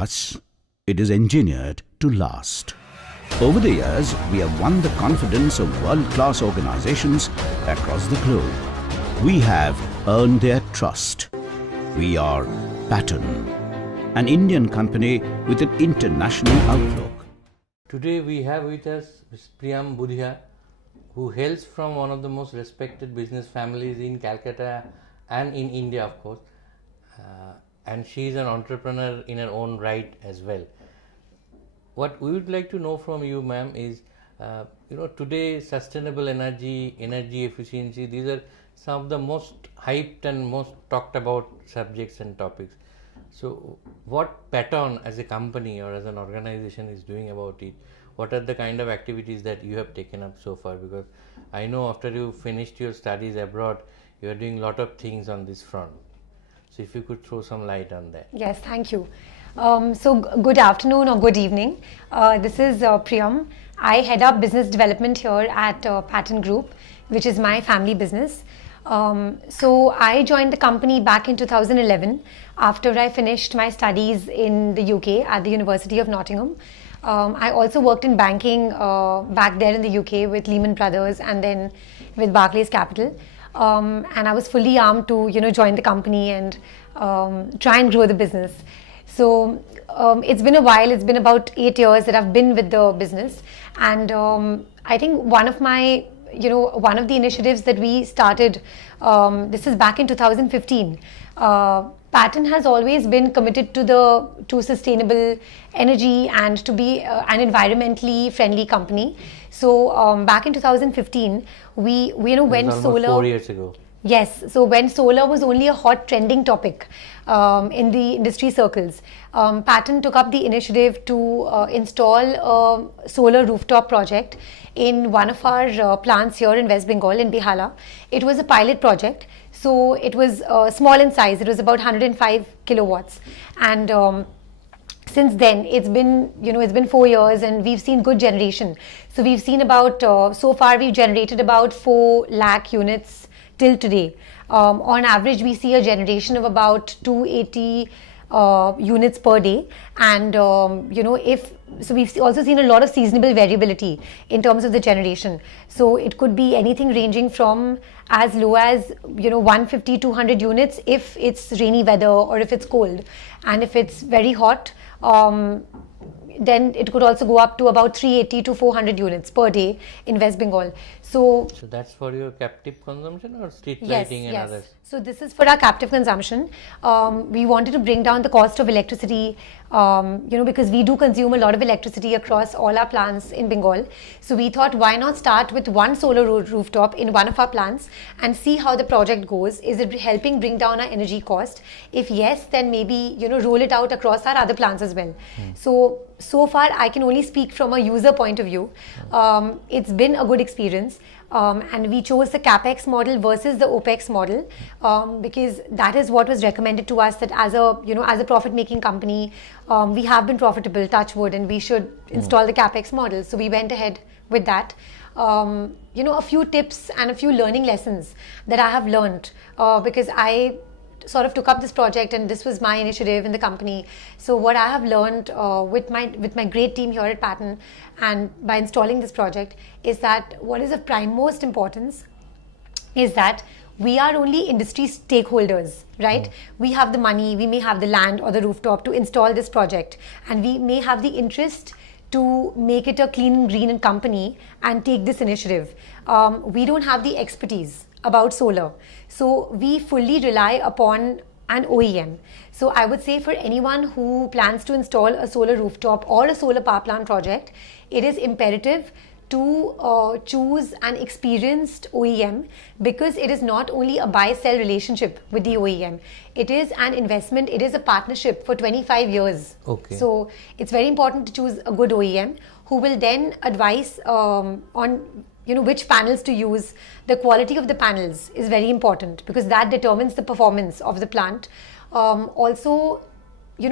us, it is engineered to last. Over the years, we have won the confidence of world-class organizations across the globe. We have earned their trust. We are Patton, an Indian company with an international outlook. Today we have with us Ms. Preeyam Budhia, who hails from one of the most respected business families in Calcutta and in India, of course. And she is an entrepreneur in her own right as well. What we would like to know from you, ma'am, is today sustainable energy, energy efficiency, these are some of the most hyped and most talked about subjects and topics. So what Patton as a company or as an organization is doing about it? What are the kind of activities that you have taken up so far? Because I know after you finished your studies abroad, you are doing a lot of things on this front. So if you could throw some light on that. Yes, thank you. Good afternoon or good evening. This is Preeyam. I head up business development here at Patton Group, which is my family business. So I joined the company back in 2011 after I finished my studies in the UK at the University of Nottingham. I also worked in banking back there in the UK with Lehman Brothers and then with Barclays Capital. And I was fully armed to join the company and try and grow the business. So it's been a while. It's been about 8 years that I've been with the business, and I think one of the initiatives that we started, this is back in 2015. Patton has always been committed to sustainable energy and to be an environmentally friendly company. So back in 2015, we went solar. 4 years ago. Yes, so when solar was only a hot trending topic in the industry circles, Patton took up the initiative to install a solar rooftop project in one of our plants here in West Bengal in Behala. It was a pilot project, so it was small in size. It was about 105 kilowatts, and since then it's been 4 years and we've seen good generation. So we've seen about so far we've generated about 4 lakh units till today. On average, we see a generation of about 280 units per day, and we've also seen a lot of seasonable variability in terms of the generation. So it could be anything ranging from as low as 150 200 units if it's rainy weather or if it's cold, and if it's very hot, then it could also go up to about 380 to 400 units per day in West Bengal. So that's for your captive consumption or street yes, lighting and others? So this is for our captive consumption. We wanted to bring down the cost of electricity, because we do consume a lot of electricity across all our plants in Bengal. So we thought, why not start with one solar rooftop in one of our plants and see how the project goes. Is it helping bring down our energy cost? If yes, then maybe roll it out across our other plants as well. So far, I can only speak from a user point of view. It's been a good experience. And we chose the capex model versus the opex model because that is what was recommended to us, that as a profit making company, we have been profitable, touch wood, and we should install the capex model. So we went ahead with that. A few tips and a few learning lessons that I have learned because I sort of took up this project and this was my initiative in the company. So what I have learned with my great team here at Patton and by installing this project is that what is of prime most importance is that we are only industry stakeholders, right? We have the money, we may have the land or the rooftop to install this project, and we may have the interest to make it a clean and green company and take this initiative. We don't have the expertise about solar. So we fully rely upon an OEM. So I would say for anyone who plans to install a solar rooftop or a solar power plant project, it is imperative to choose an experienced OEM, because it is not only a buy-sell relationship with the OEM. It is an investment, it is a partnership for 25 years. Okay. So it's very important to choose a good OEM who will then advise on which panels to use. The quality of the panels is very important because that determines the performance of the plant. Also,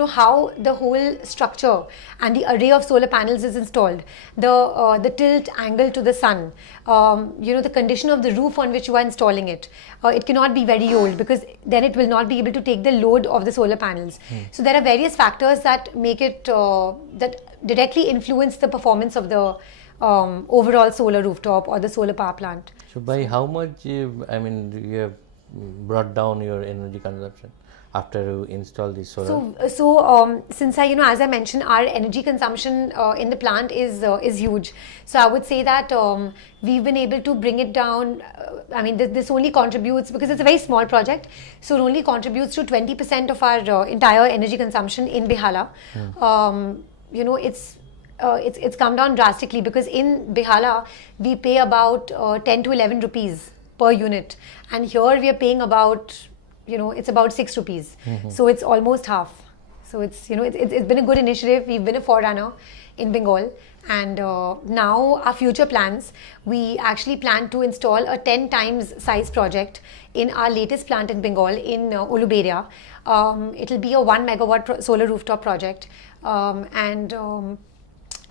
how the whole structure and the array of solar panels is installed, the tilt angle to the sun, the condition of the roof on which you are installing it. It cannot be very old, because then it will not be able to take the load of the solar panels. So there are various factors that make it that directly influence the performance of the overall solar rooftop or the solar power plant. So by how much you have brought down your energy consumption after you install this solar? So since as I mentioned, our energy consumption in the plant is huge. So I would say that we've been able to bring it down. This only contributes, because it's a very small project, so it only contributes to 20% of our entire energy consumption in Behala. It's come down drastically, because in Behala we pay about 10 to 11 rupees per unit, and here we are paying about it's about 6 rupees. So it's almost half. So it's been a good initiative. We've been a forerunner in Bengal, and now our future plans, we actually plan to install a 10 times size project in our latest plant in Bengal, in Uluberia. It'll be a 1 megawatt solar rooftop project,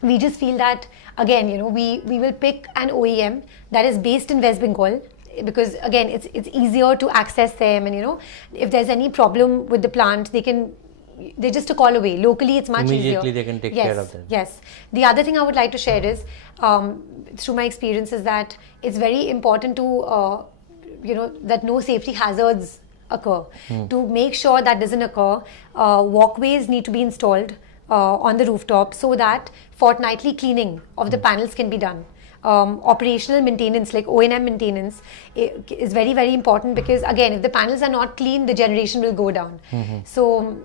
we just feel that, again, we will pick an OEM that is based in West Bengal, because again it's easier to access them, and if there's any problem with the plant, they're just a call away. Locally it's much Immediately easier. They can take care of them. Yes. The other thing I would like to share is, through my experience, is that it's very important to that no safety hazards occur. To make sure that doesn't occur, walkways need to be installed on the rooftop, so that fortnightly cleaning of the panels can be done. Operational maintenance, like O&M maintenance, is very, very important, because again, if the panels are not clean, the generation will go down. So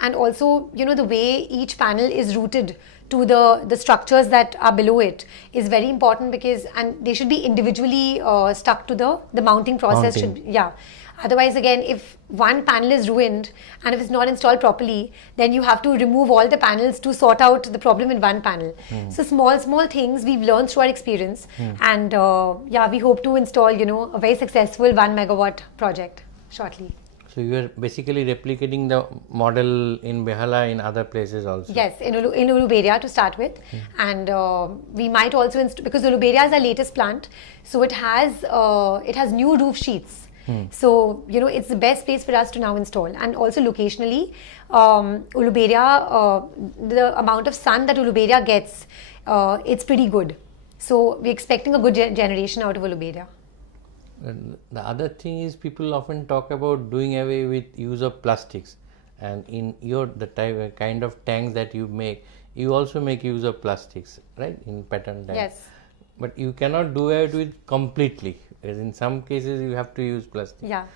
and also the way each panel is routed to the structures that are below it is very important, because they should be individually stuck to the mounting process. Otherwise, again, if one panel is ruined and if it's not installed properly, then you have to remove all the panels to sort out the problem in one panel. So small things we've learned through our experience, and we hope to install a very successful 1 megawatt project shortly. So you are basically replicating the model in Behala in other places also? Yes, in Uluberia to start with, and we might also because Uluberia is our latest plant, so it has new roof sheets. So it's the best place for us to now install, and also locationally, Uluberia, the amount of sun that Uluberia gets, it's pretty good. So we're expecting a good generation out of Uluberia. And the other thing is, people often talk about doing away with use of plastics, and in the kind of tanks that you make, you also make use of plastics, right? In Patton tanks. Yes. But you cannot do it with completely. In some cases, you have to use plastic. Yeah.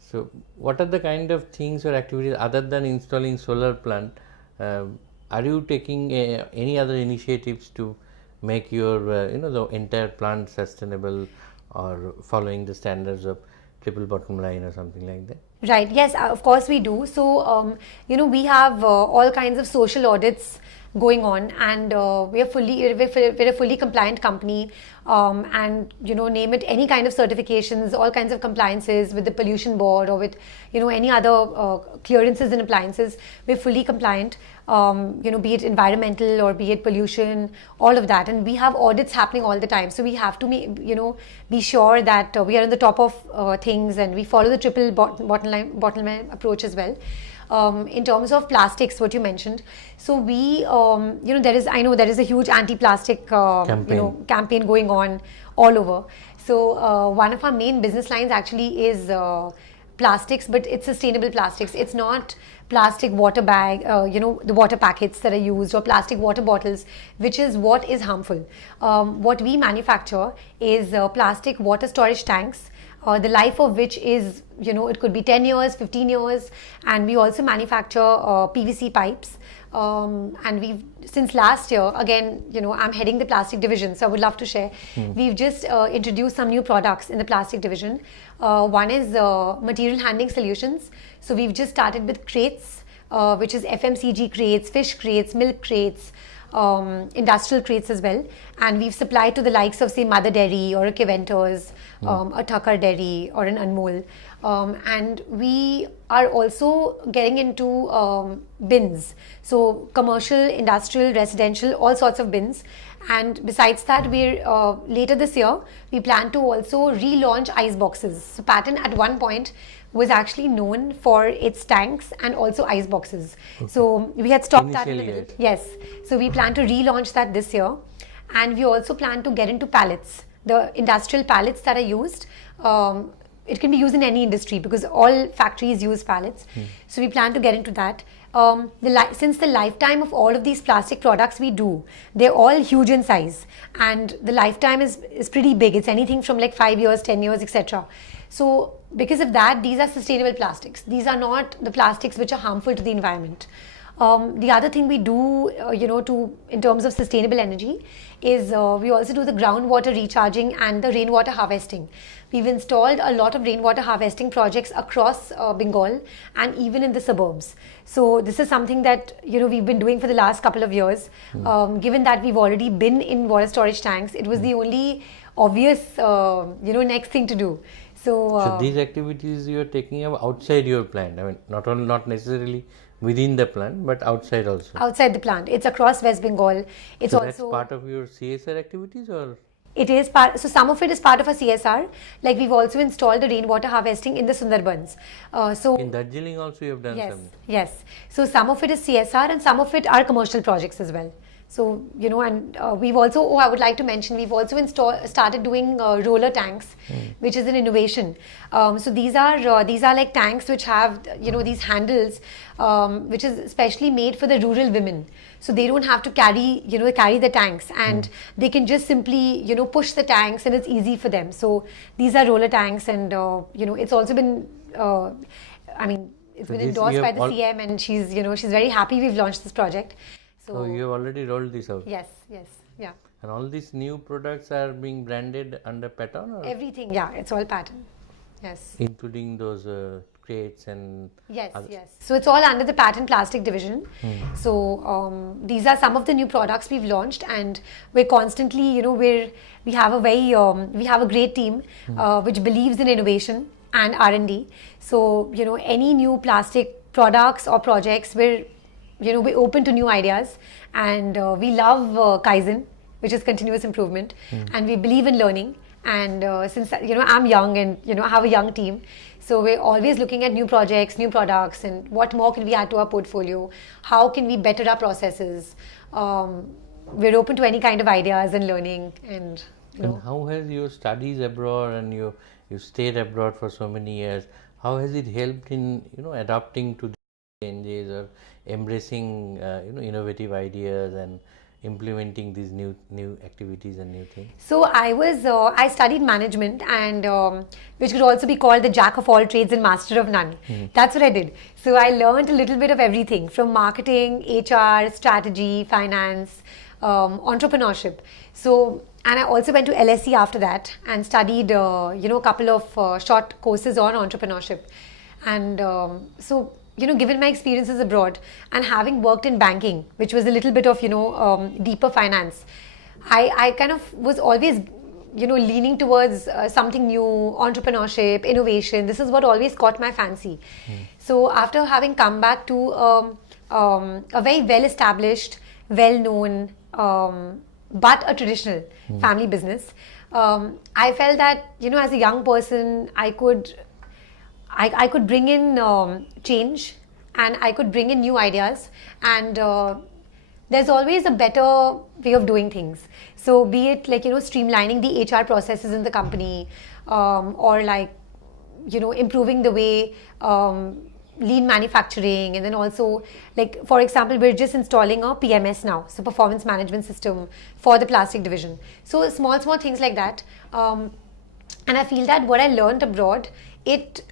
So, what are the kind of things or activities other than installing solar plant? Are you taking any other initiatives to make your the entire plant sustainable, or following the standards of triple bottom line or something like that? Right. Yes, of course we do. So we have all kinds of social audits going on, and we're a fully compliant company, and name it, any kind of certifications, all kinds of compliances with the pollution board, or with any other clearances and appliances. We're fully compliant, be it environmental or be it pollution, all of that, and we have audits happening all the time. So we have to be sure that we are on the top of things, and we follow the triple bottom line approach as well. In terms of plastics, what you mentioned, so we, there is a huge anti-plastic campaign going on all over. So one of our main business lines actually is plastics, but it's sustainable plastics. It's not plastic water bag, the water packets that are used, or plastic water bottles, which is what is harmful. What we manufacture is plastic water storage tanks, the life of which is, it could be 10 years, 15 years, and we also manufacture PVC pipes. And we've, since last year, again, I'm heading the plastic division, so I would love to share. We've just introduced some new products in the plastic division. One is material handling solutions. So we've just started with crates, which is FMCG crates, fish crates, milk crates, industrial crates as well, and we've supplied to the likes of, say, Mother Dairy or a Keventers, a Thakkar Dairy or an Anmol. And we are also getting into bins, so commercial, industrial, residential, all sorts of bins. And besides that, we're later this year we plan to also relaunch ice boxes. So Patton at one point was actually known for its tanks and also ice boxes. So we had stopped that in the middle. Yes. So we plan to relaunch that this year, and we also plan to get into pallets, the industrial pallets that are used. It can be used in any industry because all factories use pallets. So we plan to get into that. Since the lifetime of all of these plastic products we do, they're all huge in size, and the lifetime is pretty big. It's anything from like 5 years, 10 years, etc. So because of that, these are sustainable plastics. These are not the plastics which are harmful to the environment. The other thing we do, in terms of sustainable energy is we also do the groundwater recharging and the rainwater harvesting. We've installed a lot of rainwater harvesting projects across Bengal and even in the suburbs. So this is something that we've been doing for the last couple of years. Given that we've already been in water storage tanks, it was the only obvious next thing to do. So these activities you are taking up outside your plant. I mean, not necessarily within the plant, but outside also. Outside the plant, it's across West Bengal. It's so also that's part of your CSR activities, or it is part. So some of it is part of a CSR. Like we've also installed the rainwater harvesting in the Sundarbans. So in Darjeeling also you have done some. Yes. So some of it is CSR and some of it are commercial projects as well. So, and we've also, I would like to mention, we've also started doing roller tanks, which is an innovation. So these are like tanks which have, these handles, which is specially made for the rural women. So they don't have to carry the tanks, and they can just simply, push the tanks, and it's easy for them. So these are roller tanks, and, it's also been, it's been endorsed by the CM, and she's very happy we've launched this project. So you have already rolled this out? Yes, yeah. And all these new products are being branded under Patton? Or? Everything, yeah, it's all Patton. Yes. Including those crates and... Yes. So it's all under the Patton Plastic division. So these are some of the new products we've launched, and we're constantly, we have a great team which believes in innovation and R&D. So, any new plastic products or projects, we're open to new ideas, and we love Kaizen, which is continuous improvement, and we believe in learning. And since I'm young and I have a young team, so we're always looking at new projects, new products, and what more can we add to our portfolio? How can we better our processes? We're open to any kind of ideas and learning. And how has your studies abroad, and you stayed abroad for so many years, how has it helped in adapting to changes or embracing innovative ideas and implementing these new activities and new things? So I studied management, and which could also be called the jack of all trades and master of none. That's what I did. So I learned a little bit of everything from marketing, HR, strategy, finance, entrepreneurship. So, and I also went to LSE after that and studied a couple of short courses on entrepreneurship. And so given my experiences abroad and having worked in banking, which was a little bit of, deeper finance, I kind of was always, leaning towards something new, entrepreneurship, innovation. This is what always caught my fancy. So after having come back to a very well-established, well-known, but a traditional family business, I felt that, as a young person, I could bring in change, and I could bring in new ideas, and there's always a better way of doing things. So be it like, streamlining the HR processes in the company, or like, improving the way lean manufacturing, and then also like, for example, we're just installing a PMS now, so performance management system for the plastic division. So small things like that. And I feel that what I learned abroad, it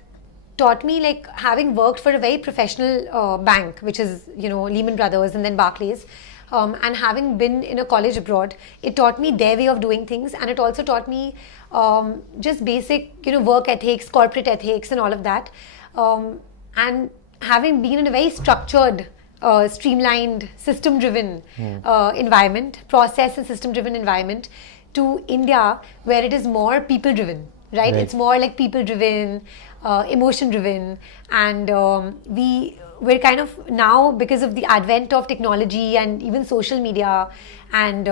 taught me, like having worked for a very professional bank, which is, Lehman Brothers and then Barclays, and having been in a college abroad, it taught me their way of doing things, and it also taught me just basic, work ethics, corporate ethics and all of that. And having been in a very structured streamlined, system-driven environment, process and system-driven environment, to India, where it is more people-driven, right? It's more like people-driven, emotion-driven, and we're kind of now, because of the advent of technology and even social media, and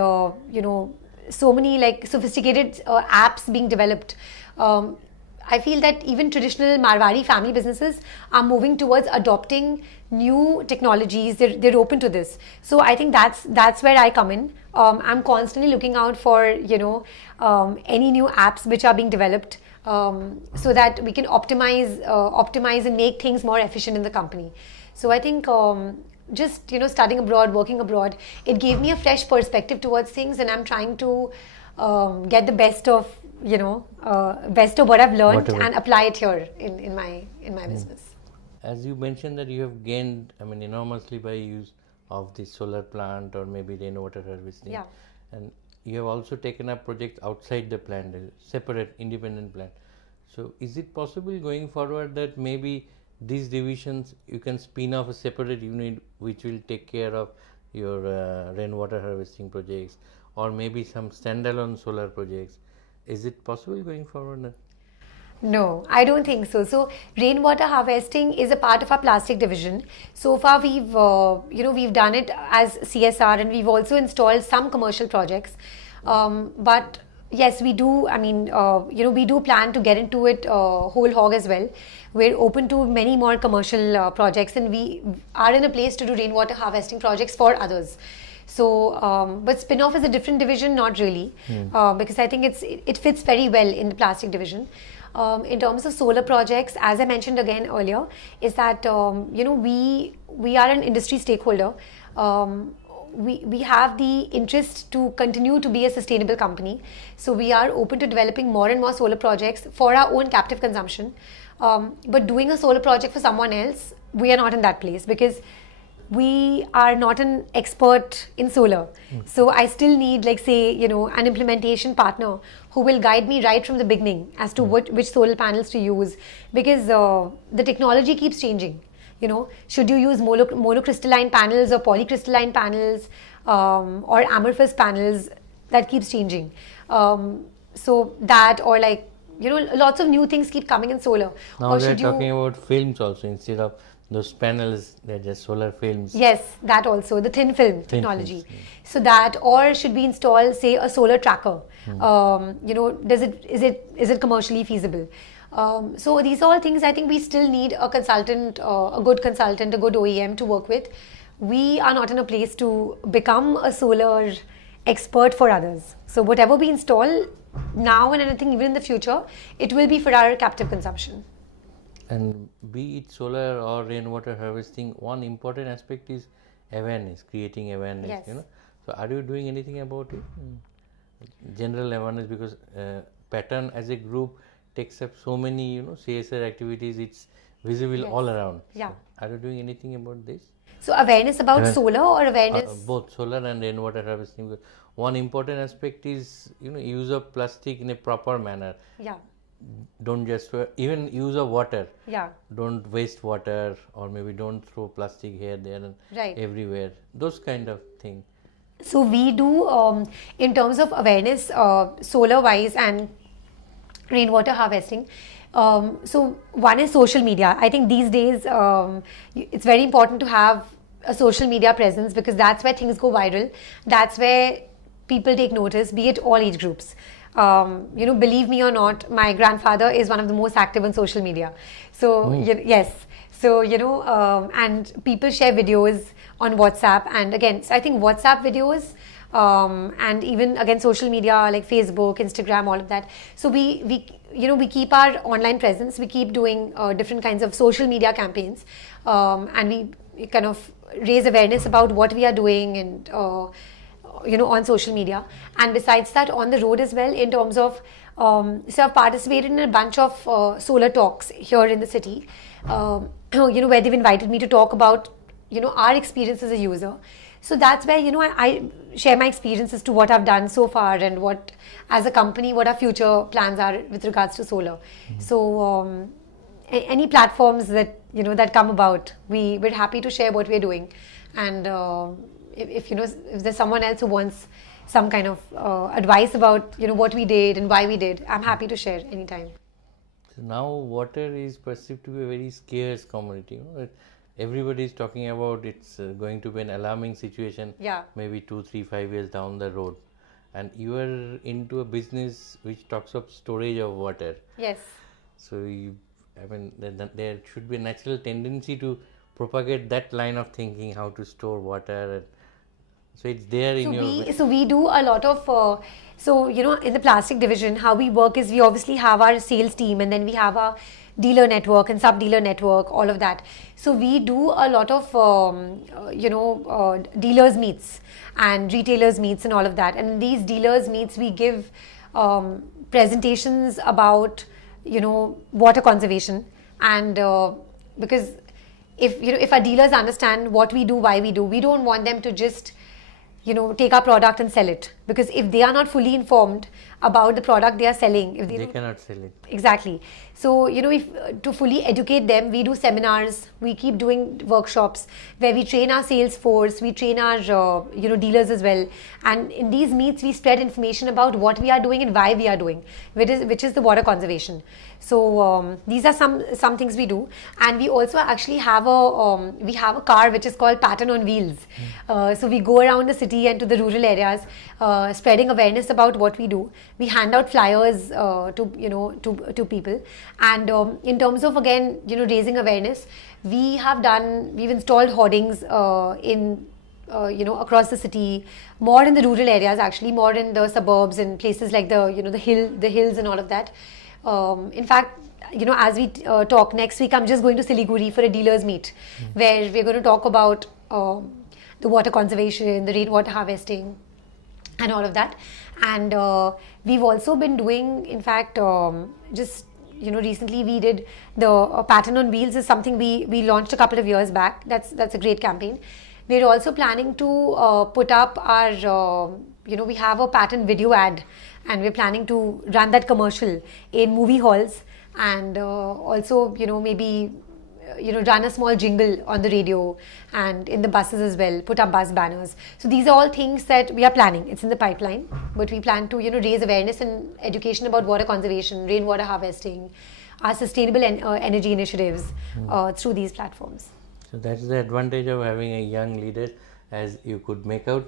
so many like sophisticated apps being developed. I feel that even traditional Marwari family businesses are moving towards adopting new technologies. They're open to this. So I think that's where I come in. I'm constantly looking out for any new apps which are being developed, so that we can optimize and make things more efficient in the company. So I think just studying abroad, working abroad, it gave me a fresh perspective towards things, and I'm trying to get the best of what I've learned and apply it here in my business. As you mentioned that you have gained, enormously by use of the solar plant or maybe rainwater harvesting. Yeah. And you have also taken up projects outside the plant, separate, independent plant. So is it possible going forward that maybe these divisions you can spin off a separate unit which will take care of your rainwater harvesting projects, or maybe some standalone solar projects? Is it possible going forward? No, I don't think so. So rainwater harvesting is a part of our plastic division. So far we've done it as CSR, and we've also installed some commercial projects. But yes, we do. We do plan to get into it whole hog as well. We're open to many more commercial projects, and we are in a place to do rainwater harvesting projects for others. So, but spin-off is a different division, not really, because I think it fits very well in the plastic division. In terms of solar projects, as I mentioned again earlier, is that we are an industry stakeholder. We have the interest to continue to be a sustainable company. So we are open to developing more and more solar projects for our own captive consumption. But doing a solar project for someone else, we are not in that place, because we are not an expert in solar. So I still need, like, say, an implementation partner who will guide me right from the beginning as to which solar panels to use, because the technology keeps changing. Should you use monocrystalline panels or polycrystalline panels, or amorphous panels? That keeps changing. So that, or lots of new things keep coming in solar. Now they're talking about films also, instead of those panels, they're just solar films. Yes, that also, the thin film technology. So that, or should we install, say, a solar tracker? Is it commercially feasible? So these are all things I think we still need a consultant, a good OEM to work with. We are not in a place to become a solar expert for others. So whatever we install now and anything even in the future, it will be for our captive consumption. And be it solar or rainwater harvesting, one important aspect is awareness, creating awareness. Yes. So are you doing anything about it? General awareness, because Patton as a group takes up so many CSR activities. It's visible all around. Yeah. So are you doing anything about this? So awareness about solar or awareness? Both solar and rainwater harvesting. One important aspect is use of plastic in a proper manner. Yeah. Don't just even use of water. Yeah. Don't waste water, or maybe don't throw plastic here, there, and everywhere. Those kind of thing. So we do in terms of awareness, solar wise and rainwater harvesting. So one is social media. I think these days it's very important to have a social media presence, because that's where things go viral. That's where people take notice, be it all age groups. Believe me or not, my grandfather is one of the most active on social media. So yes. So, and people share videos on WhatsApp. And again, so I think WhatsApp videos, and even again social media like Facebook, Instagram, all of that. So we keep our online presence. We keep doing different kinds of social media campaigns, and we kind of raise awareness about what we are doing, and on social media. And besides that, on the road as well, in terms of so I've participated in a bunch of solar talks here in the city, where they've invited me to talk about our experience as a user. So that's where I share my experiences to what I've done so far, and what, as a company, what our future plans are with regards to solar. So any platforms that that come about, we're happy to share what we're doing, And if there's someone else who wants some kind of advice about what we did and why we did, I'm happy to share anytime. So now water is perceived to be a very scarce commodity. Everybody is talking about it's going to be an alarming situation. Yeah. Maybe 2, 3, 5 years down the road, and you are into a business which talks of storage of water. Yes. So there should be a natural tendency to propagate that line of thinking, how to store water. So it's there in your. So we do a lot of. In the plastic division, how we work is we obviously have our sales team, and then we have our dealer network and sub-dealer network, all of that. So we do a lot of dealers meets and retailers meets and all of that. And in these dealers meets, we give presentations about water conservation, and because if our dealers understand what we do, why we do, we don't want them to just take our product and sell it, because if they are not fully informed about the product they are selling, if they cannot sell it. Exactly. So if to fully educate them, we do seminars, we keep doing workshops where we train our sales force, we train our dealers as well, and in these meets we spread information about what we are doing and why we are doing, which is the water conservation. So these are some things we do, and we also actually have a car which is called Patton on Wheels. So we go around the city and to the rural areas, spreading awareness about what we do. We hand out flyers to people, and in terms of again raising awareness, we've installed hoardings across the city, more in the rural areas, actually more in the suburbs and places like the hills and all of that. In fact, as we talk next week, I'm just going to Siliguri for a dealers meet, where we're going to talk about the water conservation, the rainwater harvesting, and all of that. And we've also been doing, in fact, recently we did the Patton on Wheels is something we launched a couple of years back. That's a great campaign. We're also planning to put up our, we have a Patton video ad, and we're planning to run that commercial in movie halls, and also, maybe run a small jingle on the radio and in the buses as well, put up bus banners. So these are all things that we are planning. It's in the pipeline, but we plan to raise awareness and education about water conservation, rainwater harvesting, our sustainable energy initiatives through these platforms. So that's the advantage of having a young leader, as you could make out.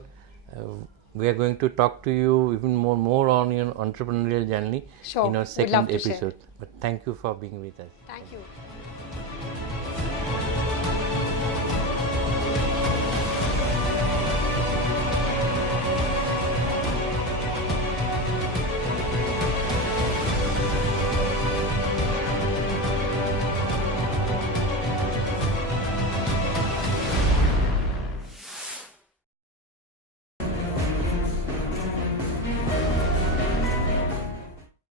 We are going to talk to you even more on your entrepreneurial journey in our second episode. But thank you for being with us. Thank you.